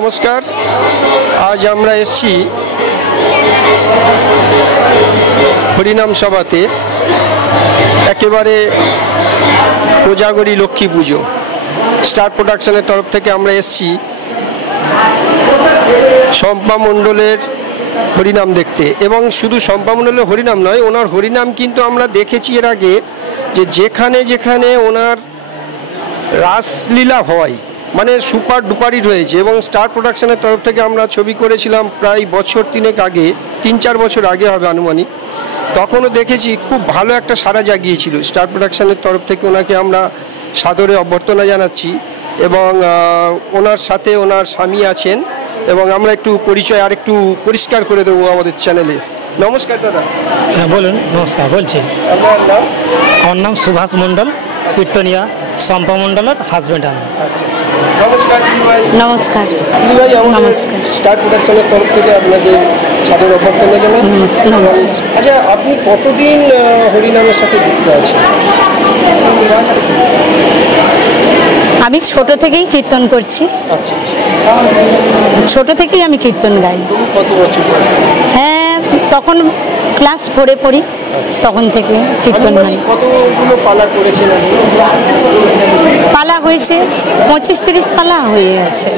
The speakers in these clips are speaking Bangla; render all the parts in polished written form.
নমস্কার। আজ আমরা এসেছি হরিনাম সভাতে, একেবারে কোজাগরী লক্ষ্মী পুজো স্টার প্রোডাকশনের তরফ থেকে আমরা এসেছি শম্পা মণ্ডলের হরিনাম দেখতে। এবং শুধু শম্পা মণ্ডলের হরিনাম নয়, ওনার হরিনাম কিন্তু আমরা দেখেছি এর আগে যে যেখানে যেখানে ওনার রাসলীলা হয়, মানে সুপার ডুপারই রয়েছে। এবং স্টার প্রোডাকশনের তরফ থেকে আমরা ছবি করেছিলাম প্রায় বছর তিনেক আগে, 3-4 বছর আগে হবে আনুমানিক। তখনও দেখেছি খুব ভালো একটা সাড়া জাগিয়েছিল। স্টার প্রোডাকশনের তরফ থেকে ওনাকে আমরা সাদরে অভ্যর্থনা জানাচ্ছি। এবং ওনার সাথে ওনার স্বামী আছেন, এবং আমরা একটু পরিচয় আর একটু পরিষ্কার করে দেবো আমাদের চ্যানেলে। নমস্কার দাদা। হ্যাঁ বলুন। নমস্কার, বলছি। আপনার নাম? আমার নাম সুভাষ মণ্ডল, কীর্তনিয়া, শম্পা মণ্ডলের হাজব্যান্ড আমি। নমস্কার। নমস্কার। নমস্কার। স্টার প্রোডাকশনের তরফ থেকে আপনাদের সাদর অভ্যর্থনা জানাই। নমস্কার। আচ্ছা, আপনি কতদিন হরিনামের সাথে যুক্ত আছেন? আমি ছোট থেকেই কীর্তন করছি। আচ্ছা, ছোট থেকেই আমি কীর্তন গাই। কত বছর? হ্যাঁ, তখন ক্লাস 4-এ পড়ি, তখন থেকে কীর্তন গাই। কতগুলো পালা করেছেন? পালা হয়েছে 25-30 পালা হয়ে গেছে।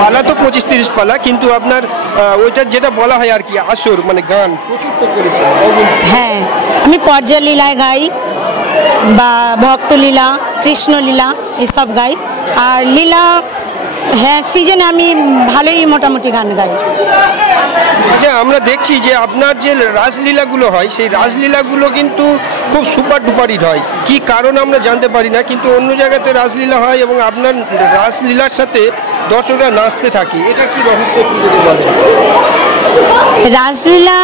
পালা তো 25-30 পালা, কিন্তু আপনার ওইটা যেটা বলা হয় আর কি আসর, মানে গান প্রচুর তো করেছেন। হ্যাঁ, আমি পর্যায়লীলায় গাই বা ভক্তলীলা, কৃষ্ণলীলা এসব গাই। আর লীলা, হ্যাঁ, সিজনে আমি ভালোই মোটামুটি গান গাই। আচ্ছা, আমরা দেখছি যে আপনার যে রাসলীলাগুলো হয়, সেই রাসলীলাগুলো কিন্তু খুব সুপার ডুপার হিট হয়। কি কারণ আমরা জানতে পারি না, কিন্তু অন্য জায়গাতে রাসলীলা হয় এবং আপনার রাসলীলার সাথে দর্শকরা নাচতে থাকে। এটা কি রহস্য একটু যদি বলেন? রাসলীলা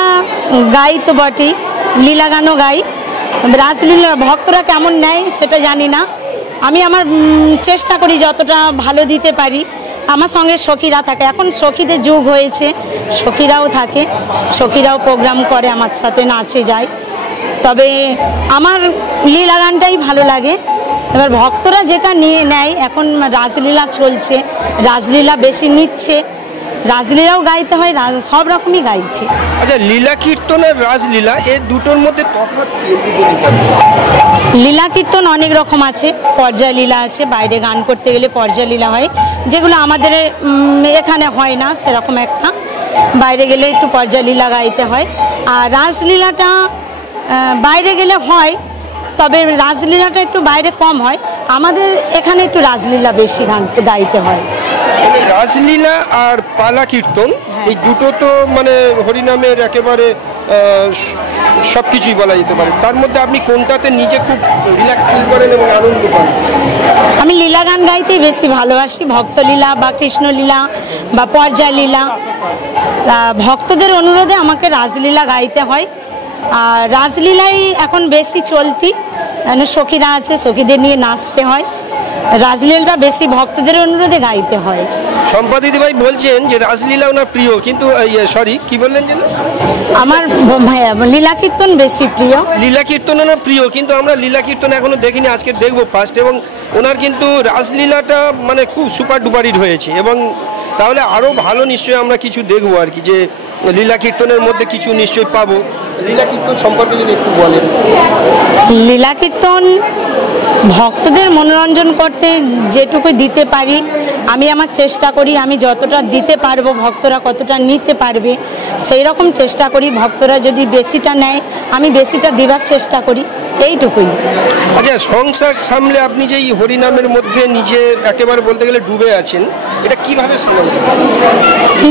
গাই তো বটেই, লীলা গানও গাই। রাসলীলা ভক্তরা কেমন নেয় সেটা জানি না। আমি আমার চেষ্টা করি যতটা ভালো দিতে পারি। আমার সঙ্গে সখীরা থাকে, এখন সখীদের যুগ হয়েছে, সখীরাও থাকে, সখীরাও প্রোগ্রাম করে, আমার সাথে নাচে যায়। তবে আমার লীলা গানটাই ভালো লাগে। এবার ভক্তরা যেটা নিয়ে নেয়, এখন রাসলীলা চলছে, রাসলীলা বেশি নিচ্ছে, রাসলীলাও গাইতে হয়, সব রকমই গাইছে। আচ্ছা, লীলা কীর্তন আর রাসলীলা এই দুটোর মধ্যে তফাৎ কি? লীলা কীর্তন অনেক রকম আছে, পর্যায় লীলা আছে, বাইরে গান করতে গেলে পর্যায় লীলা হয়, যেগুলো আমাদের এখানে হয় না সেরকম একটা। বাইরে গেলে একটু পর্যায় লীলা গাইতে হয়। আর রাসলীলাটা বাইরে গেলে হয়, তবে রাসলীলাটা একটু বাইরে কম হয়, আমাদের এখানে একটু রাসলীলা বেশি গাইতে হয়। রাসলীলা আর পালা কীর্তন এই দুটো তো মানে হরিনামের একেবারে সব কিছুই বলা যেতে পারে। তার মধ্যে আপনি কোনটাতে নিজে খুব রিল্যাক্স ফিল করেন এবং আনন্দ পান? আমি লীলা গান গাইতেই বেশি ভালোবাসি, ভক্তলীলা বা কৃষ্ণলীলা বা পর্যায় লীলা। ভক্তদের অনুরোধে আমাকে রাসলীলা গাইতে হয়। আর রাসলীলাই এখন বেশি চলতি, সখীরা আছে, সখীদের নিয়ে নাচতে হয়। রাসলীলাটা বেশি ভক্তদের অনুরোধে গাইতে হয়। শম্পা দিদিভাই বলছেন যে রাসলীলা ওনার প্রিয়, কিন্তু সরি কি বললেন যেন? আমার লীলা কীর্তন বেশি প্রিয়। লীলা কীর্তন ওনার প্রিয়, কিন্তু আমরা লীলা কীর্তন এখনো দেখিনি, আজকে দেখবো ফার্স্ট। এবং ওনার কিন্তু রাসলীলাটা মানে খুব সুপার ডুপার হিট হয়েছে, এবং তাহলে আরও ভালো নিশ্চয়ই আমরা কিছু দেখবো আর কি, যে লীলা কীর্তনের মধ্যে কিছু নিশ্চয়ই পাবো। লীলা কীর্তন সম্পর্কে যদি একটু বলেন। লীলা কীর্তন ভক্তদের মনোরঞ্জন করতে যেটুকু দিতে পারি আমি আমার চেষ্টা করি। আমি যতটা দিতে পারবো, ভক্তরা কতটা নিতে পারবে সেই রকম চেষ্টা করি। ভক্তরা যদি বেশিটা নেয়, আমি বেশিটা দেওয়ার চেষ্টা করি, এইটুকুই। আচ্ছা, সংসার সামলে আপনি যে এই হরিনামের মধ্যে নিজে একেবারে বলতে গেলে ডুবে আছেন, এটা কিভাবে সামলান?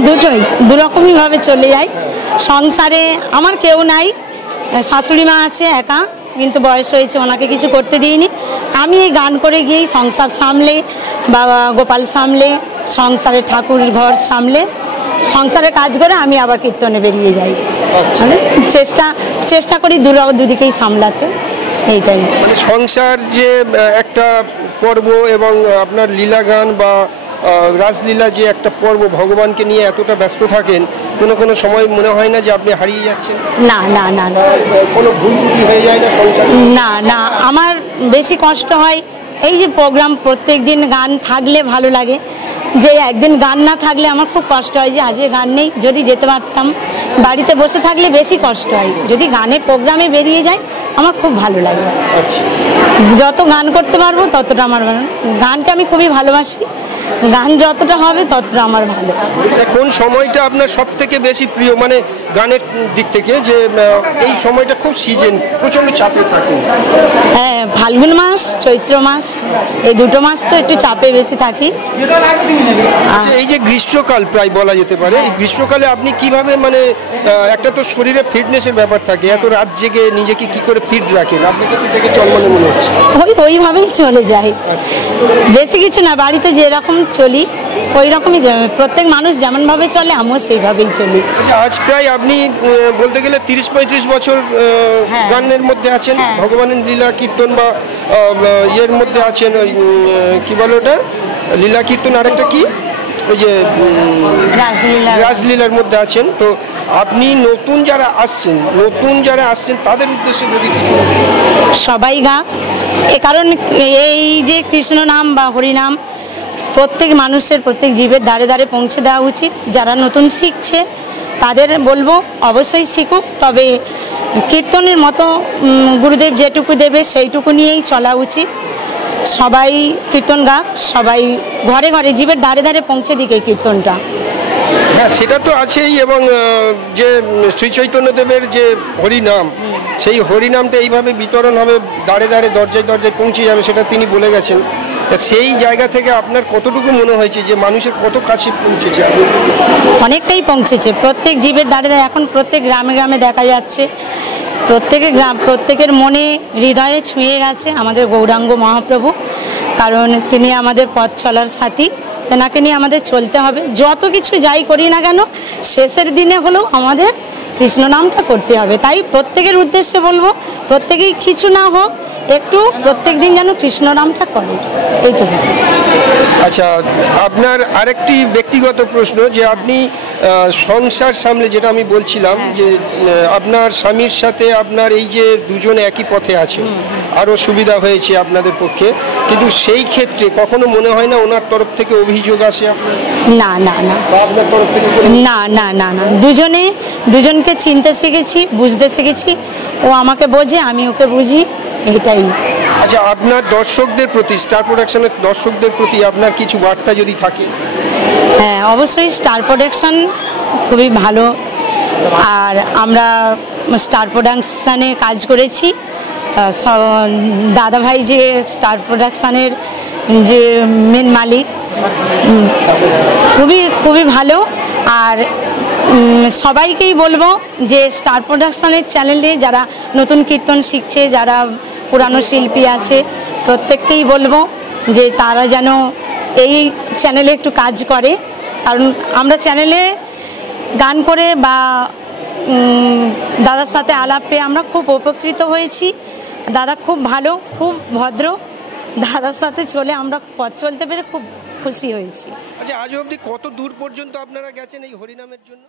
দুটোই দুরকমইভাবে চলে যায়। সংসারে আমার কেউ নাই, শাশুড়ি মা আছে একা, কিন্তু বয়স হয়েছে, ওনাকে কিছু করতে দিইনি। আমি এই গান করে গিয়েই সংসার সামলে, বাবা গোপাল সামলে, সংসারে ঠাকুর ঘর সামলে, সংসারে কাজ করে আমি আবার কীর্তনে বেরিয়ে যাই। মানে চেষ্টা করি দুদিকেই সামলাতে, এইটাই। মানে সংসার যে একটা পর্ব এবং আপনার লীলা গান বা রাসলীলা যে একটা পর্ব, ভগবানকে নিয়ে এতটা ব্যস্ত থাকেন, কোনো সময় মনে হয় না যে আপনি হারিয়ে যাচ্ছেন? না না না না, কোনো ভুল ত্রুটি হয়ে যায় না সংসারে? না না, আমার বেশি কষ্ট হয় এই যে প্রোগ্রাম প্রত্যেক দিন গান থাকলে ভালো লাগে, যে একদিন গান না থাকলে আমার খুব কষ্ট হয়, যে আজকে গান নেই, যদি যেতে পারতাম। বাড়িতে বসে থাকলে বেশি কষ্ট হয়, যদি গানের প্রোগ্রামে বেরিয়ে যায় আমার খুব ভালো লাগে। যত গান করতে পারবো ততটা আমার ভালো। গানকে আমি খুবই ভালোবাসি, গান যতটা হবে ততটা আমার ভালো। কোন সময়টা আপনার সব থেকে বেশি প্রিয়, মানে গানের দিক থেকে, যে এই সময়টা খুব সিজন, প্রচন্ড চাপে থাকে? হ্যাঁ, ফাল্গুন মাস, চৈত্র মাস, এই দুটো মাস তো একটু চাপে বেশি থাকি। এই যে গ্রীষ্মকাল প্রায় বলা যেতে পারে, এই গ্রীষ্মকালে আপনি কিভাবে, মানে একটা তো শরীরে ফিটনেসের ব্যাপার থাকে, এত রাত জেগে নিজেকে কি করে ফিট রাখেন? আপনাকে কি দেখে চলমানে মনে হচ্ছে? ওইভাবেই চলে যায়, বেশি কিছু না, বাড়িতে যেরকম চলি ওই রকমই। প্রত্যেক মানুষ যেমনভাবে চলে আমিও সেইভাবেই চলি। আচ্ছা, আজ প্রায় আপনি বলতে গেলে 30-35 বছর গানের মধ্যে আছেন, ভগবানের লীলা কীর্তন বা ইয়ের মধ্যে আছেন, ওই কি বলে ওটা, লীলা কীর্তন, আরেকটা কি, ওই যে রাসলীলার মধ্যে আছেন। তো আপনি নতুন যারা আসছেন তাদের উদ্দেশ্যে যদি কিছু? সবাই গা, কারণ এই যে কৃষ্ণ নাম বা হরিনাম প্রত্যেক মানুষের, প্রত্যেক জীবের দ্বারে দ্বারে পৌঁছে দেওয়া উচিত। যারা নতুন শিখছে তাদের বলবো অবশ্যই শিখুক, তবে কীর্তনের মতো গুরুদেব যেটুকু দেবে সেইটুকু নিয়েই চলা উচিত। সবাই কীর্তন গাক, সবাই ঘরে ঘরে জীবের দ্বারে দ্বারে পৌঁছে দিকে কীর্তনটা। হ্যাঁ, সেটা তো আছেই, এবং যে শ্রী চৈতন্যদেবের যে হরিনাম, সেই হরিনামটা এইভাবে বিতরণ হবে, দাঁড়ে দাঁড়ে দরজায় দরজায় পৌঁছে যাবে, সেটা তিনি বলে গেছেন। সেই জায়গা থেকে আপনার কতটুকু মনে হয়েছে যে মানুষের কত কাছে পৌঁছেছে? অনেকটাই পৌঁছেছে, প্রত্যেক জীবের দ্বারে দ্বারে, এখন প্রত্যেক গ্রামে গ্রামে দেখা যাচ্ছে, প্রত্যেকের মনে হৃদয়ে ছুঁয়ে গেছে আমাদের গৌরাঙ্গ মহাপ্রভু। কারণ তিনি আমাদের পথ চলার সাথী, তেনাকে নিয়ে আমাদের চলতে হবে। যত কিছু যাই করি না কেন, শেষের দিনে হলেও আমাদের কৃষ্ণ নামটা করতে হবে। তাই প্রত্যেকের উদ্দেশ্যে বলবো, প্রত্যেকেই কিছু না হোক একটু প্রত্যেক দিন যেন কৃষ্ণ নামটা করে, এইটুকু। আচ্ছা, আপনার আরেকটি ব্যক্তিগত প্রশ্ন, যে আপনি সংসার সামলে, যেটা আমি বলছিলাম, যে আপনার স্বামীর সাথে আপনার এই যে দুজনে একই পথে আছে, আরও সুবিধা হয়েছে আপনাদের পক্ষে, কিন্তু সেই ক্ষেত্রে কখনো মনে হয় না ওনার তরফ থেকে অভিযোগ আসে? না না না, আপনার তরফ থেকে না না না না, দুজনকে চিনতে শিখেছি, বুঝতে শিখেছি। ও আমাকে বোঝে, আমি ওকে বুঝি, এইটাই। আচ্ছা, আপনার দর্শকদের প্রতি, স্টার প্রোডাকশনের দর্শকদের প্রতি আপনার কিছু বার্তা যদি থাকে? হ্যাঁ, অবশ্যই স্টার প্রোডাকশন খুবই ভালো, আর আমরা স্টার প্রোডাকশানে কাজ করেছি। দাদাভাই যে স্টার প্রোডাকশানের যে মেন মালিক, খুবই ভালো। আর সবাইকেই বলবো যে স্টার প্রোডাকশানের চ্যানেলে যারা নতুন কীর্তন শিখছে, যারা পুরানো শিল্পী আছে, প্রত্যেককেই বলবো যে তারা যেন এই চ্যানেলে একটু কাজ করে। কারণ আমরা চ্যানেলে গান করে বা দাদার সাথে আলাপ পেয়ে আমরা খুব উপকৃত হয়েছি। দাদা খুব ভালো, খুব ভদ্র, দাদার সাথে চলে আমরা পথ চলতে পেরে খুব খুশি হয়েছি। আচ্ছা, আজ অবধি কত দূর পর্যন্ত আপনারা গেছেন এই হরিনামের জন্য?